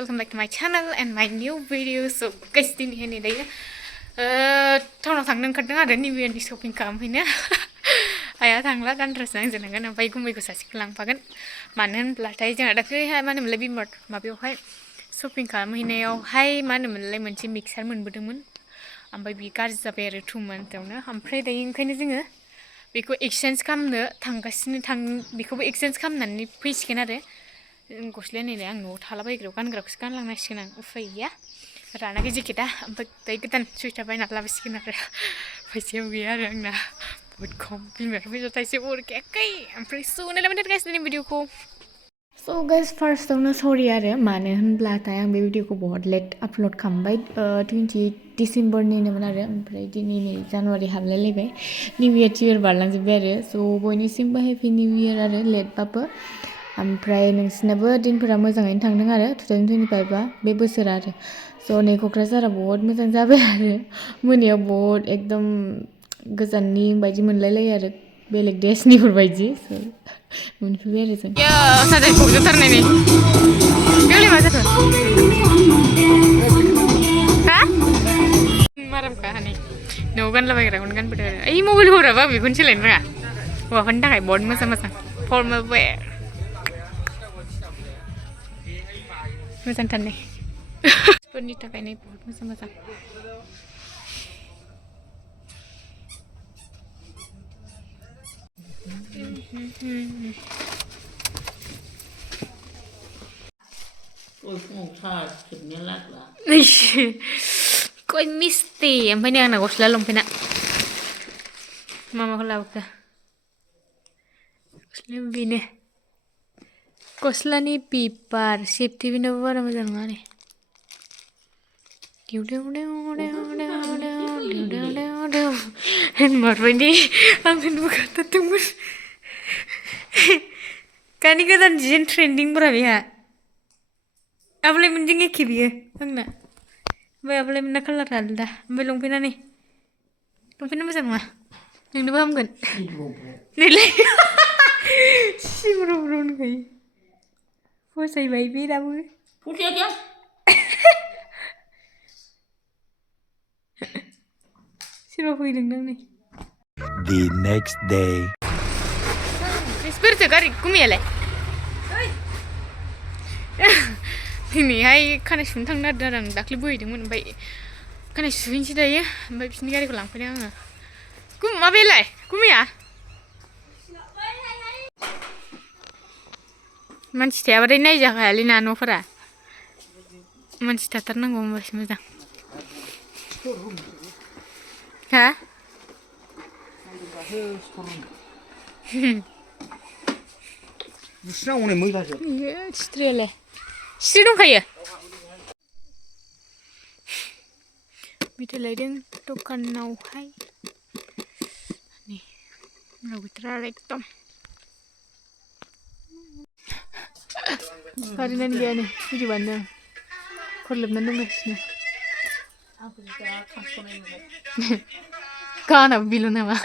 welcome back to my channel and my new video. So guys, दिनैहाय नै दायो टाउनाव थांनो ओंखारदों आरो निउ इयारनि शपिं खालामहैनो आइया थांला गानद्रासो आंजों थांगोन ओमफ्राय गुमैखौ सासेखौ लांफागोन मानो होनब्लाथाय जोंहा दाख्लैहाय मा होनोमोनलाय बिमार्ट माबायावहाय शपिं खालामहैनायावहाय मा होनोमोनलाय मोनसे मिक्सार मोनबोदोंमोन ओमफ्राय बि गाज्रि जाबाय आरो 2 monthsआवनो ओमफ्राय दायो ओंखायनो जोङो बेखौ एक्सचेन्ज खालामनो थांगासिनो बेखौबो एक्सचेन्ज खालामनानै फैसिगोन आरो गस्लाया नै आं न'आव थालाबायग्रायाव गानग्राखौसो गानलांनांसिगोन आं उफाय गैया रानाखै जेकेटा ओमफ्राय दायो गोदान सुइटार बायना लाबोसिगोन आरो फैसायाव गैया आरो आंना बहुद खम बिमायाथ' फैसा थाइसे हरखायाखै ओमफ्राय सुनाय लाबाय थागासिनो भिडिअखौ स' गाइस फार्स्टआवनो सरि आरो मानो होनब्लाथाय आं बे भिडिअखौ बहुत लेट आपल'ड खालामबाय 28 डिसेम्बरनिनोमोन आरो ओमफ्राय दिनै नै जानुवारि हाबलायलायबाय निउ इयार बारलांजोब्बाय आरो स' बयनिसिमबो हेपि निउ इयार आरो लेटबाबो ओमफ्राय नोंसिनाबो दिनफोरा मोजाङैनो थांदों आरो 2025आ बे बोसोरा आरो स' नै क'क्राझारा बहुत मोजां जाबाय आरो मोनायाव बहुत एकदम गोजाननि बायदि मोनलायलायो आरो बेलेग देशनिफोर बायदि स' मोनफैबाय आरो जों साजाय फबजोबथारनाय नै बेयावलाय मा जाखो हा मारामखा हानै न'आव गानलाबायग्राखौनो गानबोदों आरो ओइ मबाइल हराबा बेखौनो सोलायनो रोङा हौवाफोरनि थाखाय बहुत मोजां मोजां फर्मेल वेर मोजांथार नै फोरनि थाखाय नै बहुत मोजां मोजां Kok misti ओमफ्राय नै आंना गस्ला लंपेन्टआ मामाखौ लाबोखो गस्लाया बेनो गस्लानि बिबार सेफटि बिनाबो बारा मोजां नङा नै होनहरबाय दे आं होनबोखाथारदोंमोन गानि गोदान डिजाइन ट्रेन्डिंब्रा बेहा आबोलाय मोनजों एखे बियो आंना ओमफ्राय आबोलाय मोनना कालारा आलदा ओमफ्राय लंपेन्टआ नै लंपेन्टआ मोजां नङा नोंनोबो हामगोन नैलाय सिब्र' ब्र' होनखायो फसायबाय बे दाबो फसायाखै आं सोरबा फैदोंदां नै The next day Espérate, Gary, गुमैयालाय दिनैहाय खानाय सुनो थांनो नागिरदों आरो आं दाख्लै बोहैदोंमोन ओमफ्राय खानाय सुहैनोसै दायो ओमफ्राय बिसोरनि गारिखौ लांफैदों आङो माबायालाय गुमैया मानसि थायाबाथाय नायजाखायालै ना न'फोरा मानसि थाथारनांगौ होमबासो मोजां हा सिथ्रियालाय सिथ्रि दंखायो मेथाइ लायदों दखानावहाय नै रावबो गैथारा आरो एकदम कारेन्टआनो गैया नै भिडिअ बानायदों खर लोबनानै दंगासिनो गानाबो बेल' नामा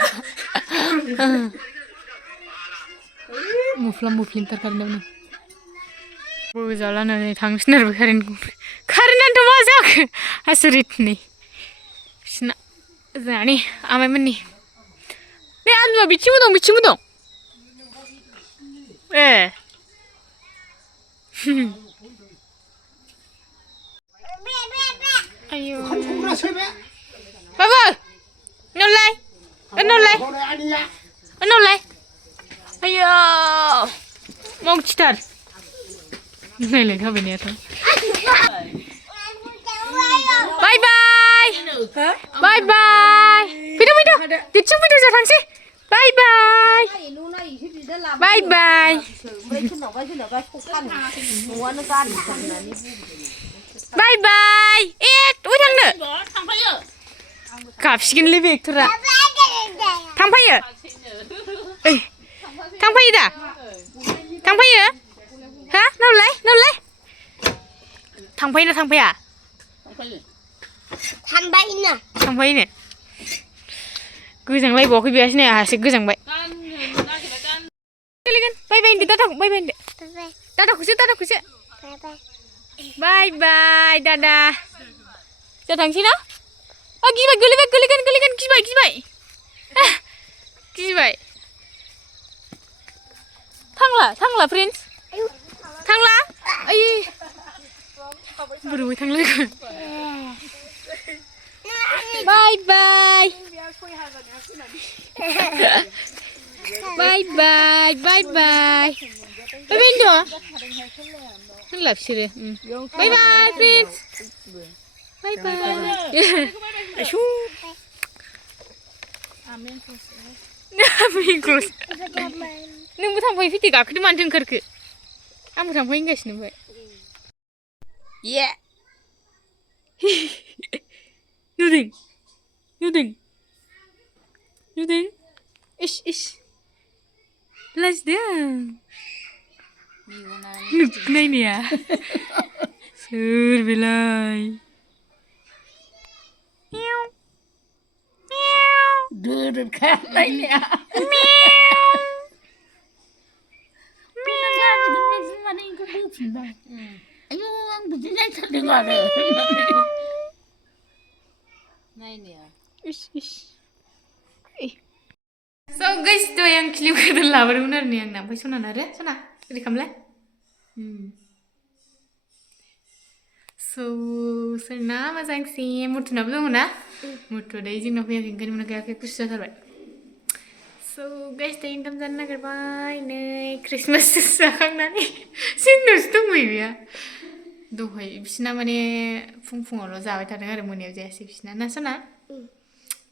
मुफ्लिमथार कारेन्टआनो बोजालानानै थांसिन आरो कारेन्टआनोथ' मा जाखो आसरित नै बिसिना जोंहानि आमाइमोननि बे आलुआ बिथिंबो दं ए आयौ बाबु नौलाय आयौ मावथिथार नायलाय थाबायनायाथ' बाय बाय फैदो दिथिं फैदो जों थांसै बाय बाय ए अय थांनो गाबसिगोनलै बे एक्टरा थांफायो दा थांफायो हा नौलाय थांफायोना थांफाया थांफायोनो गोजांलायबावाखै बेयासो नै आहासो गोजांबाय बाय बाय होनदो दादाखौ बाय बाय होनदो दादाखौसो बाय Bye bye, dadah. Giờ thằng xin đó. Ghi vậy. Thằng là Prince. Thằng là. Ây. Vừa rồi thằng lên. Bye bye. Bye bye. Bye bye. Bye bye nữa. Nó lập gì đây? Bye bye Prince. Bye bye. Amin cross. Nung butang pay fiti gak kedeman dengker ke. Am butang pay enggak sih nih, Yeah. Yuding. Ish. Let's down. Nuk naik ni ya. Sur belai. Đưa khác đấy nè. Ish. So guys, itu yang clip kedua benar nih yang nampak Sona nara, Sona, jadi kamlah. So, Sona masang sih, mutu nabi tuh mana? Mutu ada izin nabi yang kini mana kayak kusya terbaik. So guys, tadi kita jalan kerbai nih Christmas sekarang nani, sinus tuh mui ya. Duh, bisna mana fung Allah zawai tadi ada muni aja sih bisna, nah Sona.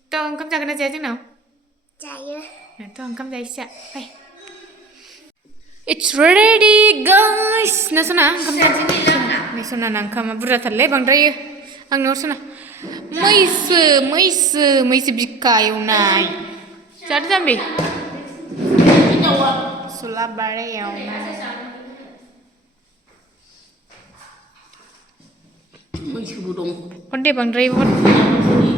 Tuh, kamu jangan aja aja now. Jaya. Tuh, kamu jadi siap, bye. It's ready, guys. Nah, Sona, kamu jadi nih. Nih, Sona, nang kamu berat terlebih bang Raya. Ang nor Sona. Mais bikai unai. Jadi jambi. Sulabare ya unai. Mới chịu đụng. Kon deh bang Raya.